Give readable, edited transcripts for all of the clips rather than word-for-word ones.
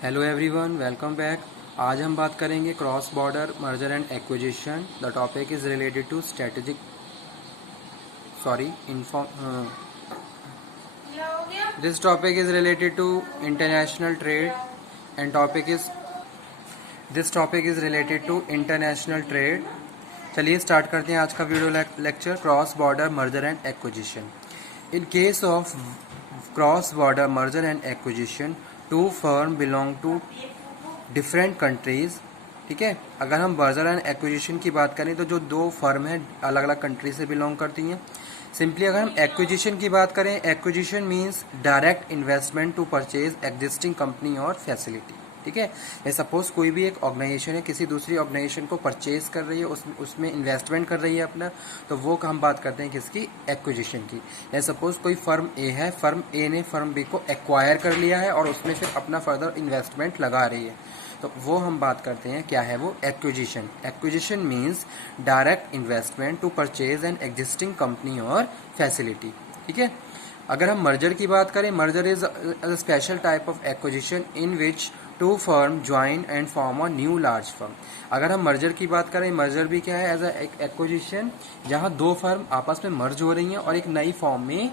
Hello everyone, welcome back. आज हम बात करेंगे cross border merger and acquisition. The topic is related to strategic inform this topic is related to international trade and topic is related to international trade. चलिए start करते हैं आज का video lecture, cross border merger and acquisition. In case of cross border merger and acquisition, two firm belong to different countries. ठीक है, अगर हम merger and acquisition की बात करें तो जो दो फर्म है अलग अलग कंट्री से बिलोंग करती हैं। सिंपली अगर हम एक्विजिशन की बात करें, acquisition means direct investment to purchase existing company और फैसिलिटी। ठीक है, ये सपोज कोई भी एक ऑर्गेनाइजेशन है किसी दूसरी ऑर्गेनाइजेशन को परचेज कर रही है, उसमें इन्वेस्टमेंट कर रही है अपना, तो वो हम बात करते हैं किसकी, एक्विजिशन की। या सपोज कोई फर्म ए है, फर्म ए ने फर्म बी को एक्वायर कर लिया है और उसमें फिर अपना फर्दर इन्वेस्टमेंट लगा रही है, तो वो हम बात करते हैं क्या है वो, acquisition. Acquisition means direct investment to purchase an existing company और फैसिलिटी। ठीक है, अगर हम मर्जर की बात करें, merger is a special type of acquisition in which two firm join and form a new large firm. अगर हम मर्जर की बात करें, मर्जर भी क्या है, एज अ एक्विजिशन जहां दो फर्म आपस में मर्ज हो रही हैं और एक नई फॉर्म में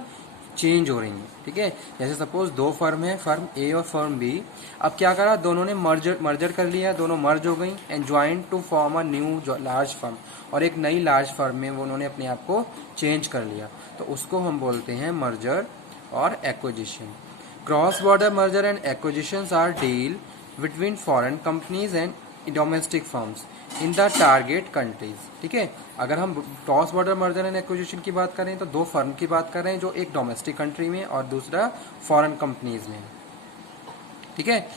चेंज हो रही हैं। ठीक है, जैसे सपोज दो फर्म है, फर्म ए और फर्म बी। अब क्या करा, दोनों ने मर्जर कर लिया, दोनों मर्ज हो गई and join to form a new large firm, और एक नई लार्ज फर्म में वो उन्होंने अपने आप को चेंज कर लिया, तो उसको हम बोलते हैं मर्जर और acquisition. Cross border merger and acquisitions are deal between foreign companies and domestic firms in the target countries. ठीक है, अगर हम cross border merger and acquisition की बात करें तो दो फर्म की बात कर रहे हैं, जो एक डोमेस्टिक कंट्री में और दूसरा फॉरेन कंपनीज में। ठीक है,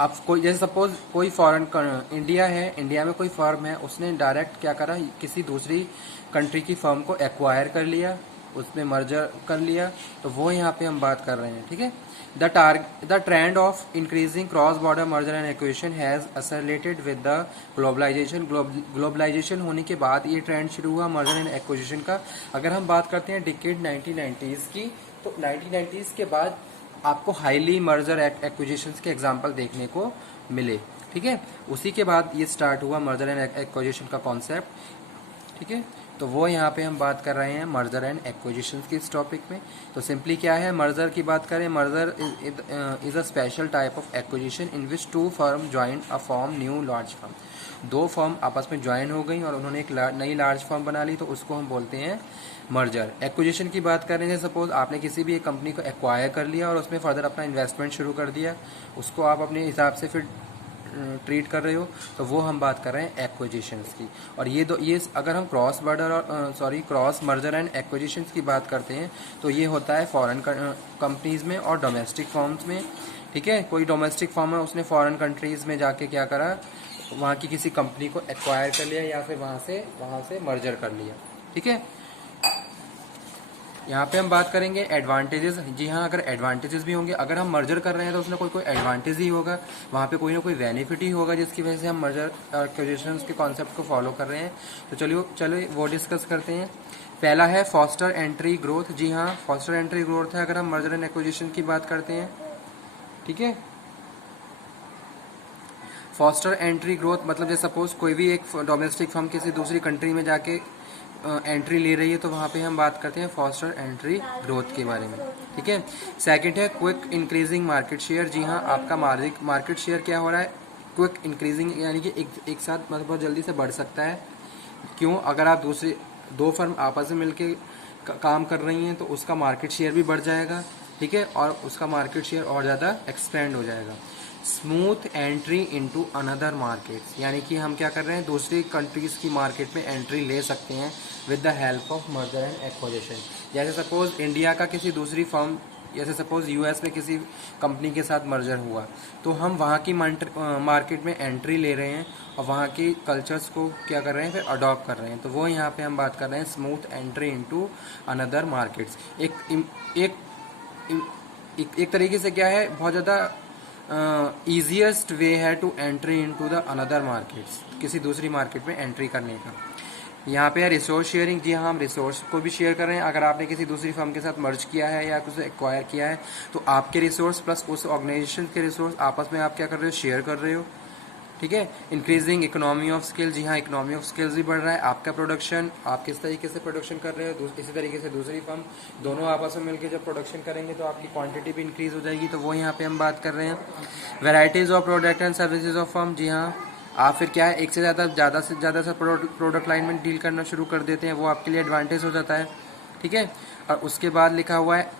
अब कोई जैसे सपोज कोई फॉरेन इंडिया है, इंडिया में कोई फर्म है, उसने डायरेक्ट क्या करा, किसी दूसरी कंट्री की फर्म को एक्वायर कर लिया, उसमें मर्जर कर लिया, तो वो यहाँ पे हम बात कर रहे हैं। ठीक है, the trend of increasing cross border merger and acquisition has associated with the globalization. Globalization होने के बाद ये ट्रेंड शुरू हुआ मर्जर एंड एक्विजिशन का। अगर हम बात करते हैं डिकेड 1990s की, तो 1990s के बाद आपको हाईली मर्जर एक्विजिशंस के एग्जांपल देखने को मिले। ठीक है, उसी के बाद ये स्टार्ट हुआ मर्जर एंड एक्विजिशन का कॉन्सेप्ट। ठीक है, तो वो यहाँ पे हम बात कर रहे हैं मर्जर एंड एक्विजिशंस की इस टॉपिक में। तो सिंपली क्या है, मर्जर की बात करें, merger is a special type of acquisition in which two firm join a form new large firm. दो फर्म आपस में ज्वाइन हो गई और उन्होंने एक नई लार्ज फर्म बना ली, तो उसको हम बोलते हैं मर्जर। एक्विजिशन की बात करें, जैसे सपोज आपने किसी भी एक कंपनी को एक्वायर कर लिया और उसमें फर्दर अपना इन्वेस्टमेंट शुरू कर दिया, उसको आप अपने हिसाब से फिर ट्रीट कर रहे हो, तो वो हम बात कर रहे हैं एक्विजिशंस की। और ये अगर हम क्रॉस बॉर्डर और क्रॉस मर्जर एंड एक्विजिशंस की बात करते हैं, तो ये होता है फॉरेन कंपनीज में और डोमेस्टिक फर्म्स में। ठीक है, कोई डोमेस्टिक फर्म है, उसने फॉरेन कंट्रीज में जाके क्या करा, वहाँ की किसी कंपनी को एक्वायर कर लिया या फिर वहाँ से मर्जर कर लिया। ठीक है, यहाँ पे हम बात करेंगे एडवांटेजेस। जी हाँ, अगर एडवांटेजेस भी होंगे, अगर हम मर्जर कर रहे हैं तो उसमें कोई एडवांटेज ही होगा, वहाँ पे कोई ना कोई बेनिफिट ही होगा जिसकी वजह से हम मर्जर एक्विजिशन के कॉन्सेप्ट को फॉलो कर रहे हैं। तो चलिए वो डिस्कस करते हैं। पहला है फॉस्टर एंट्री ग्रोथ। जी हाँ, फॉस्टर एंट्री ग्रोथ है अगर हम मर्जर एंड एक्विजिशन की बात करते हैं। ठीक है, फॉस्टर एंट्री ग्रोथ मतलब जैसे सपोज कोई भी एक डोमेस्टिक फर्म किसी दूसरी कंट्री में जाके एंट्री ले रही है, तो वहाँ पे हम बात करते हैं फॉस्टर एंट्री ग्रोथ के बारे में। ठीक है, सेकंड है क्विक इंक्रीजिंग मार्केट शेयर। जी हाँ, आपका मार्केट शेयर क्या हो रहा है, क्विक इंक्रीजिंग, यानी कि एक साथ मतलब बहुत जल्दी से बढ़ सकता है। क्यों, अगर आप दूसरी दो फर्म आपस में मिलकर काम कर रही हैं तो उसका मार्केट शेयर भी बढ़ जाएगा। ठीक है, और उसका मार्केट शेयर और ज़्यादा एक्सपेंड हो जाएगा। Smooth entry into another markets, यानी कि हम क्या कर रहे हैं, दूसरी कंट्रीज की मार्केट में एंट्री ले सकते हैं with the help of merger and acquisition. जैसे सपोज इंडिया का किसी दूसरी फर्म, जैसे सपोज यूएस में किसी कंपनी के साथ मर्जर हुआ, तो हम वहाँ की मार्केट में एंट्री ले रहे हैं और वहाँ की कल्चर्स को क्या कर रहे हैं, फिर अडॉप्ट कर रहे हैं। तो वो यहाँ पे हम बात कर रहे हैं smooth entry into another markets. एक तरीके से क्या है, बहुत ज़्यादा ईजिएस्ट वे है to entry into the another markets, किसी दूसरी मार्केट में एंट्री करने का। यहाँ पे है रिसोर्स शेयरिंग। जी हाँ, हम रिसोर्स को भी शेयर कर रहे हैं। अगर आपने किसी दूसरी फर्म के साथ मर्ज किया है या कुछ एक्वायर किया है तो आपके रिसोर्स प्लस उस ऑर्गेनाइजेशन के रिसोर्स आपस में आप क्या कर रहे हो, शेयर कर रहे हो। ठीक है। Increasing economy of skill. जी हाँ, इकोनॉमी ऑफ स्किल्स भी बढ़ रहा है। आपका प्रोडक्शन, आप किस तरीके से प्रोडक्शन कर रहे हो, इसी तरीके से दूसरी फर्म, दोनों आपस में मिलकर जब प्रोडक्शन करेंगे तो आपकी क्वांटिटी भी इंक्रीज हो जाएगी। तो वो यहाँ पे हम बात कर रहे हैं। Varieties of product and services of firm. जी हाँ, आप फिर क्या है, एक से ज़्यादा से प्रोडक्ट लाइन में डील करना शुरू कर देते हैं, वो आपके लिए एडवांटेज हो जाता है। ठीक है। और उसके बाद लिखा हुआ है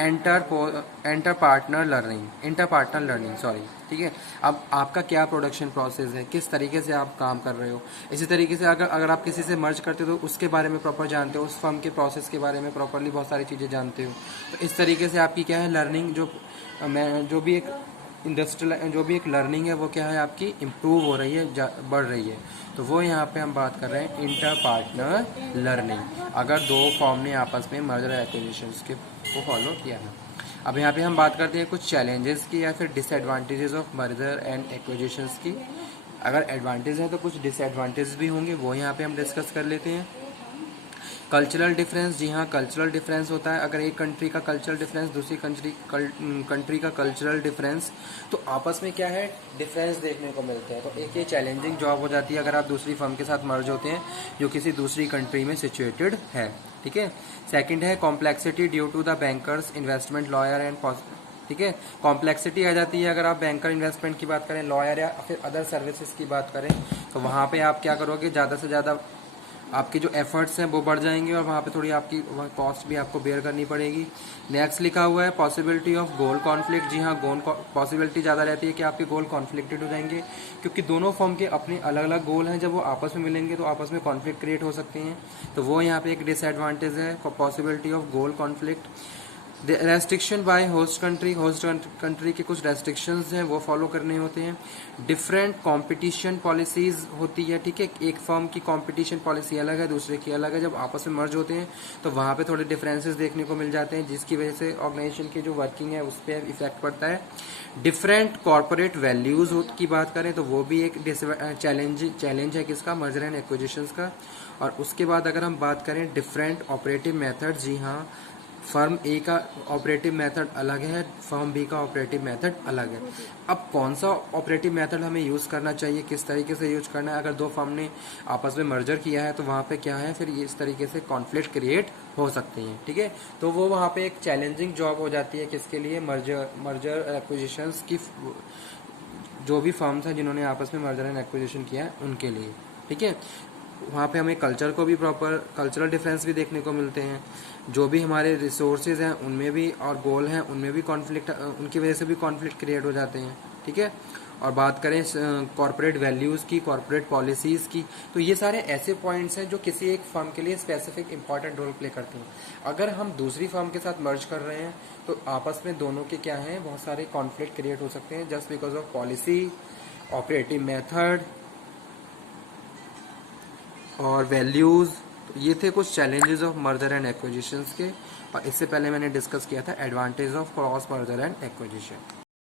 इंटर पार्टनर लर्निंग सॉरी। ठीक है। अब आपका क्या प्रोडक्शन प्रोसेस है, किस तरीके से आप काम कर रहे हो, इसी तरीके से अगर आप किसी से मर्ज करते हो तो उसके बारे में प्रॉपर जानते हो, उस फर्म के प्रोसेस के बारे में प्रॉपरली बहुत सारी चीज़ें जानते हो। तो इस तरीके से आपकी क्या है, लर्निंग जो भी एक लर्निंग है वो क्या है आपकी इम्प्रूव हो रही है, बढ़ रही है। तो वो यहाँ पे हम बात कर रहे हैं इंटर पार्टनर लर्निंग, अगर दो फॉर्म ने आपस में मर्जर एक्विजिशंस के को फॉलो किया है। अब यहाँ पे हम बात करते हैं कुछ चैलेंजेस की या फिर disadvantages of merger and acquisitions की। अगर एडवांटेज है तो कुछ डिसएडवांटेज भी होंगे, वो यहाँ पे हम डिस्कस कर लेते हैं। Cultural difference. जी हाँ, कल्चरल डिफरेंस होता है। अगर एक कंट्री का कल्चरल डिफरेंस दूसरी कंट्री का कल्चरल डिफरेंस, तो आपस में क्या है, डिफरेंस देखने को मिलते हैं। तो एक ये चैलेंजिंग जॉब हो जाती है अगर आप दूसरी फर्म के साथ मर्ज होते हैं जो किसी दूसरी कंट्री में सिचुएटेड है। ठीक है। सेकंड है complexity due to the bankers, investment, lawyer and ठीक है, कॉम्प्लेक्सिटी आ जाती है अगर आप बैंकर इन्वेस्टमेंट की बात करें, लॉयर या फिर अदर सर्विसेज की बात करें, तो वहाँ पे आप क्या करोगे, ज़्यादा से ज़्यादा आपके जो एफर्ट्स हैं वो बढ़ जाएंगे और वहाँ पे थोड़ी आपकी कॉस्ट भी आपको बेयर करनी पड़ेगी। नेक्स्ट लिखा हुआ है पॉसिबिलिटी ऑफ गोल कॉन्फ्लिक्ट। जी हाँ, गोल पॉसिबिलिटी ज़्यादा रहती है कि आपके गोल कॉन्फ्लिक्टेड हो जाएंगे, क्योंकि दोनों फर्म के अपने अलग अलग गोल हैं। जब वो आपस में मिलेंगे तो आपस में कॉन्फ्लिक्ट क्रिएट हो सकते हैं। तो वो यहाँ पे एक डिसएडवांटेज है, possibility of goal conflict. Restriction by host country के कुछ रेस्ट्रिक्शंस हैं वो फॉलो करने होते हैं। डिफरेंट कंपटीशन पॉलिसीज होती है। ठीक है, एक फर्म की कंपटीशन पॉलिसी अलग है, दूसरे की अलग है। जब आपस में मर्ज होते हैं तो वहाँ पे थोड़े डिफरेंसेस देखने को मिल जाते हैं, जिसकी वजह से ऑर्गेनाइजेशन की जो वर्किंग है उस पर इफेक्ट पड़ता है। डिफरेंट कॉर्पोरेट वैल्यूज की बात करें तो वो भी एक चैलेंज है किसका, मर्जर एंड एक्विजिशंस का। और उसके बाद अगर हम बात करें डिफरेंट ऑपरेटिव मेथड, जी हाँ, फर्म ए का ऑपरेटिव मेथड अलग है, फर्म बी का ऑपरेटिव मेथड अलग है। अब कौन सा ऑपरेटिव मेथड हमें यूज़ करना चाहिए, किस तरीके से यूज करना है, अगर दो फर्म ने आपस में मर्जर किया है तो वहाँ पे क्या है, फिर ये इस तरीके से कॉन्फ्लिक्ट क्रिएट हो सकते हैं। ठीक है, तो वो वहाँ पे एक चैलेंजिंग जॉब हो जाती है किसके लिए, मर्जर एक्विजिशंस की, जो भी फर्म्स हैं जिन्होंने आपस में मर्जर एंड एक्विजिशन किया है उनके लिए। ठीक है, वहाँ पे हमें कल्चर को भी प्रॉपर कल्चरल डिफरेंस भी देखने को मिलते हैं। जो भी हमारे रिसोर्सेज हैं उनमें भी और गोल हैं उनमें भी कॉन्फ्लिक्ट, उनकी वजह से भी कॉन्फ्लिक्ट क्रिएट हो जाते हैं। ठीक है, और बात करें कॉर्पोरेट वैल्यूज़ की, कॉर्पोरेट पॉलिसीज़ की, तो ये सारे ऐसे पॉइंट्स हैं जो किसी एक फर्म के लिए स्पेसिफिक इंपॉर्टेंट रोल प्ले करते हैं। अगर हम दूसरी फर्म के साथ मर्ज कर रहे हैं तो आपस में दोनों के क्या हैं, बहुत सारे कॉन्फ्लिक्ट क्रिएट हो सकते हैं just because of policy, operative method और वैल्यूज़। तो ये थे कुछ challenges of merger and acquisitions के, और इससे पहले मैंने डिस्कस किया था advantage of cross merger and acquisition.